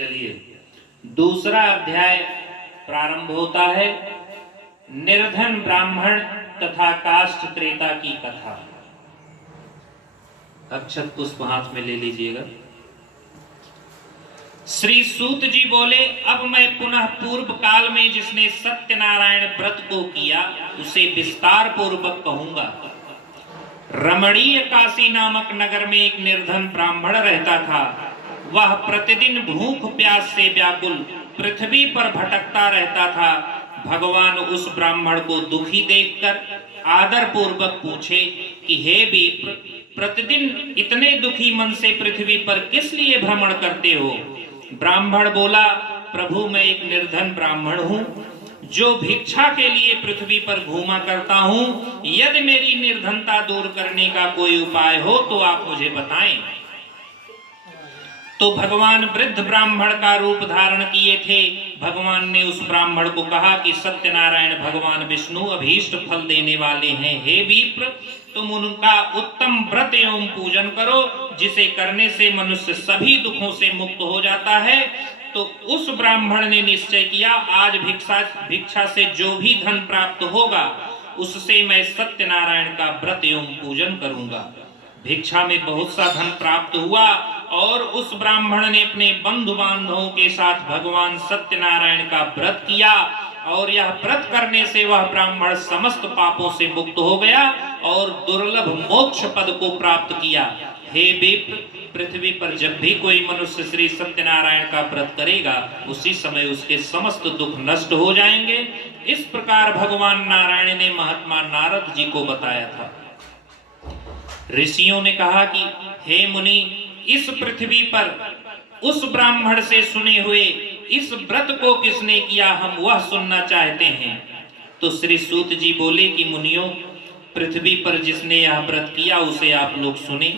चलिए दूसरा अध्याय प्रारंभ होता है। निर्धन ब्राह्मण तथा काष्ठ त्रेता की कथा। अक्षत पुष्प हाथ में ले लीजिएगा। श्री सूत जी बोले, अब मैं पुनः पूर्व काल में जिसने सत्यनारायण व्रत को किया उसे विस्तार पूर्वक कहूंगा। रमणीय काशी नामक नगर में एक निर्धन ब्राह्मण रहता था। वह प्रतिदिन भूख प्यास से व्याकुल पृथ्वी पर भटकता रहता था। भगवान उस ब्राह्मण को दुखी देखकर आदर पूर्वक पूछे कि हे विप्र, प्रतिदिन इतने दुखी मन से पृथ्वी पर किस लिए भ्रमण करते हो? ब्राह्मण बोला, प्रभु मैं एक निर्धन ब्राह्मण हूँ जो भिक्षा के लिए पृथ्वी पर घूमा करता हूँ। यदि मेरी निर्धनता दूर करने का कोई उपाय हो तो आप मुझे बताएं। तो भगवान वृद्ध ब्राह्मण का रूप धारण किए थे। भगवान ने उस ब्राह्मण को कहा कि सत्यनारायण भगवान विष्णु अभीष्ट फल देने वाले हैं। हे विप्र, तुम उनका उत्तम व्रत एवं पूजन करो जिसे करने से मनुष्य सभी दुखों से मुक्त हो जाता है। तो उस ब्राह्मण ने निश्चय किया, आज भिक्षा से जो भी धन प्राप्त होगा उससे मैं सत्यनारायण का व्रत एवं पूजन करूंगा। भिक्षा में बहुत सा धन प्राप्त हुआ और उस ब्राह्मण ने अपने बंधु बांधवों के साथ भगवान सत्यनारायण का व्रत किया और यह व्रत करने से वह ब्राह्मण समस्त पापों से मुक्त हो गया और दुर्लभ मोक्ष पद को प्राप्त किया। हे विप्र, पृथ्वी पर जब भी कोई मनुष्य श्री सत्यनारायण का व्रत करेगा उसी समय उसके समस्त दुख नष्ट हो जाएंगे। इस प्रकार भगवान नारायण ने महात्मा नारद जी को बताया था। ऋषियों ने कहा कि हे मुनि, इस पृथ्वी पर उस ब्राह्मण से सुने हुए इस व्रत को किसने किया, हम वह सुनना चाहते हैं। तो श्री सूत जी बोले कि मुनियों, पृथ्वी पर जिसने यह व्रत किया उसे आप लोग सुने।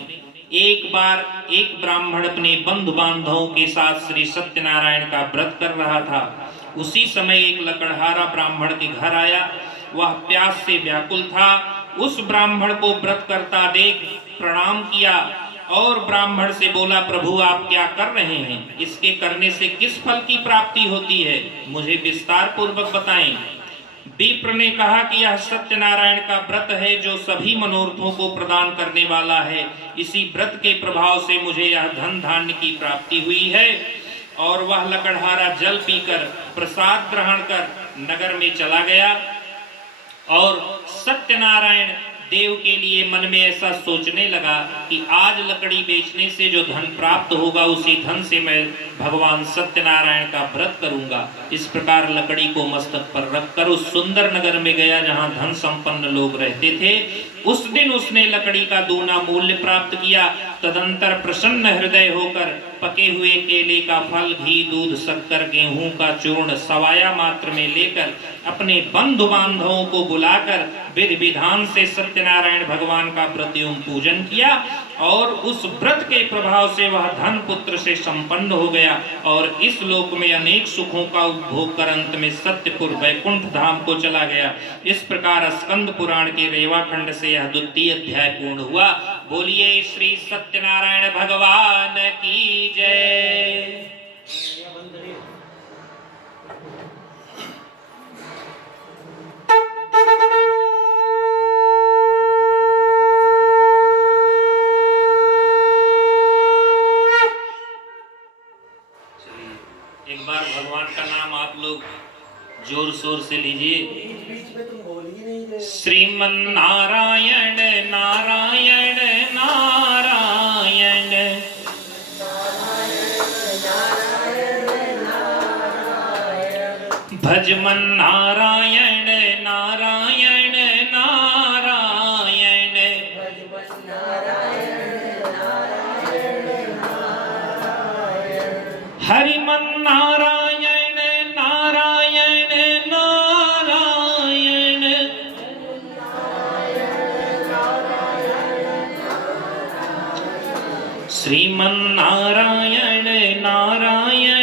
एक बार एक ब्राह्मण अपने बंधु बांधवों के साथ श्री सत्यनारायण का व्रत कर रहा था। उसी समय एक लकड़हारा ब्राह्मण के घर आया। वह प्यास से व्याकुल था। उस ब्राह्मण को व्रत करता देख प्रणाम किया और ब्राह्मण से बोला, प्रभु आप क्या कर रहे हैं? इसके करने से किस फल की प्राप्ति होती है, मुझे विस्तार पूर्वक बताएं। विप्र ने कहा कि यह सत्यनारायण का व्रत है जो सभी मनोरथों को प्रदान करने वाला है। इसी व्रत के प्रभाव से मुझे यह धन धान्य की प्राप्ति हुई है। और वह लकड़हारा जल पीकर प्रसाद ग्रहण कर नगर में चला गया और सत्यनारायण देव के लिए मन में ऐसा सोचने लगा कि आज लकड़ी बेचने से जो धन प्राप्त होगा उसी धन से मैं भगवान सत्यनारायण का व्रत करूंगा। इस प्रकार लकड़ी को मस्तक पर रखकर उस सुंदर नगर में गया जहां धन संपन्न लोग रहते थे। उस दिन उसने लकड़ी का दूना मूल्य प्राप्त किया। तदंतर प्रसन्न हृदय होकर पके हुए केले का फल, घी, दूध, शक्कर, गेहूं का चूर्ण सवाया मात्र में लेकर अपने बंधु बांधवों को बुलाकर विधि विधान से सत्यनारायण भगवान का व्रत एवं पूजन किया और उस व्रत के प्रभाव से वह धन पुत्र से संपन्न हो गया और इस लोक में अनेक सुखों का उपभोग कर अंत में सत्यपुर वैकुंठ धाम को चला गया। इस प्रकार स्कंद पुराण के रेवा खंड से यह द्वितीय अध्याय पूर्ण हुआ। बोलिए श्री सत्यनारायण भगवान की जय। एक बार भगवान का नाम आप लोग जोर शोर से लीजिए। श्रीमन नारायण नारायण नारायण, भजमन नारायण नारायण नारायण, हरिमन नारायण नारायण नारायण, श्रीमन नारायण नारायण